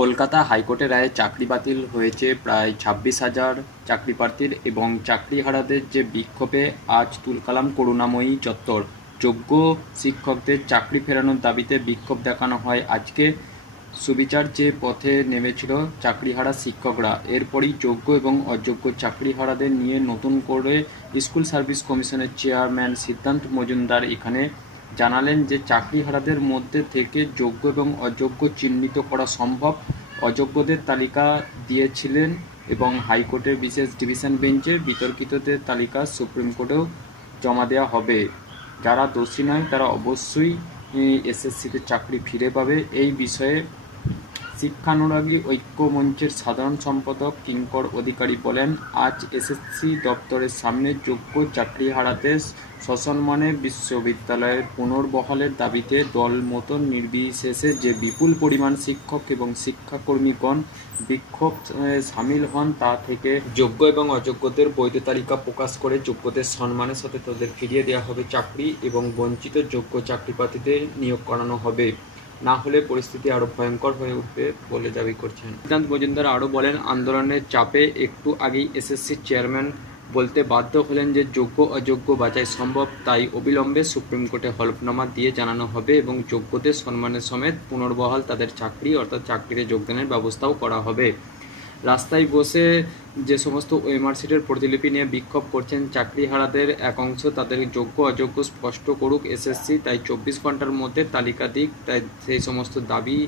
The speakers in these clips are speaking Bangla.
কলকাতা হাইকোর্টের রায়ে চাকরি বাতিল হয়েছে প্রায় 26,000 চাকরি প্রার্থীর এবং চাকরিহারাদের যে বিক্ষোভে আজ তুলকালাম করুণাময়ী চত্বর। যোগ্য শিক্ষকদের চাকরি ফেরানোর দাবিতে বিক্ষোভ দেখানো হয় আজকে। সুবিচার চেয়ে পথে নেমেছিল চাকরিহারা শিক্ষকরা। এরপরই যোগ্য এবং অযোগ্য চাকরিহারাদের নিয়ে নতুন করে স্কুল সার্ভিস কমিশনের চেয়ারম্যান সিদ্ধান্ত মজুমদার এখানে জানালেন যে চাকরিহারাদের মধ্যে থেকে যোগ্য এবং অযোগ্য চিহ্নিত করা সম্ভব। অযোগ্যদের তালিকা দিয়েছিলেন এবং হাইকোর্টের বিশেষ ডিভিশন বেঞ্চের বিতর্কিতদের তালিকা সুপ্রিম কোর্টেও জমা দেওয়া হবে। যারা দোষী নয় তারা অবশ্যই এসএসসিতে চাকরি ফিরে পাবে। এই বিষয়ে শিক্ষানুরাগী ঐক্য মঞ্চের সাধারণ সম্পাদক কিঙ্কর অধিকারী বলেন, আজ এসএসসি দপ্তরের সামনে যোগ্য চাকরিহারাদের সসম্মানে বিশ্ববিদ্যালয়ের পুনর্বহালের দাবিতে দলমত নির্বিশেষে যে বিপুল পরিমাণ শিক্ষক এবং শিক্ষাকর্মীগণ বিক্ষোভ সামিল হন তা থেকে যোগ্য এবং অযোগ্যদের বৈধ তালিকা প্রকাশ করে যোগ্যদের সম্মানের সাথে তাদের ফিরিয়ে দেওয়া হবে চাকরি এবং বঞ্চিত যোগ্য চাকরিপ্রার্থীদের নিয়োগ করানো হবে। না হলে পরিস্থিতি আরও ভয়ঙ্কর হয়ে উঠবে বলে দাবি করছেন সিদ্ধান্ত মজুমদার। আরও বলেন, আন্দোলনের চাপে একটু আগেই এসএসসির চেয়ারম্যান বলতে বাধ্য হলেন যে যোগ্য অযোগ্য বাছাই সম্ভব, তাই অবিলম্বে সুপ্রিম কোর্টে হলফনামা দিয়ে জানানো হবে এবং যোগ্যদের সম্মানের সমেত পুনর্বহাল তাদের চাকরি অর্থাৎ চাকরিতে যোগদানের ব্যবস্থাও করা হবে। রাস্তায় বসে যে সমস্ত ওএমআর-শিটের প্রতিলিপি নিয়ে বিক্ষোভ করছেন চাকরিহারাদের এক অংশ, তাদের যোগ্য অযোগ্য স্পষ্ট করুক এসএসসি, তাই 24 ঘন্টার মধ্যে তালিকা দিক, তাই সেই সমস্ত দাবি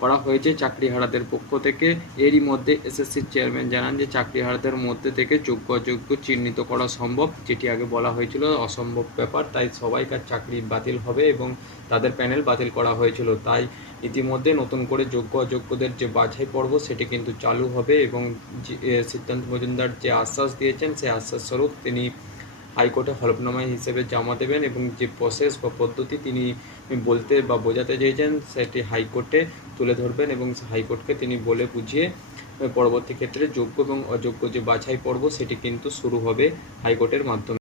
করা হয়েছে চাকরিহারাদের পক্ষ থেকে। এরই মধ্যে এসএসসির চেয়ারম্যান জানান যে চাকরিহারাদের মধ্যে থেকে যোগ্য অযোগ্য চিহ্নিত করা সম্ভব, যেটি আগে বলা হয়েছিল অসম্ভব ব্যাপার, তাই সবাইকার চাকরি বাতিল হবে এবং তাদের প্যানেল বাতিল করা হয়েছিল। তাই ইতিমধ্যে নতুন করে যোগ্য অযোগ্যদের যে বাছাই পর্ব সেটি কিন্তু চালু হবে এবং সিদ্ধান্ত মজুমদার যে আশ্বাস দিয়েছেন সেই আশ্বাস স্বরূপ তিনি হাইকোর্টে হলফনামা হিসেবে জমা দেবেন এবং যে প্রসেস বা পদ্ধতি তিনি বলতে বা বোঝাতে চেয়েছেন সেটি হাইকোর্টে তুলে ধরবেন এবং হাইকোর্টকে তিনি বলে বুঝিয়ে পরবর্তী ক্ষেত্রে যোগ্য এবং অযোগ্য যে বাছাই পর্ব সেটি কিন্তু শুরু হবে হাইকোর্টের মাধ্যমে।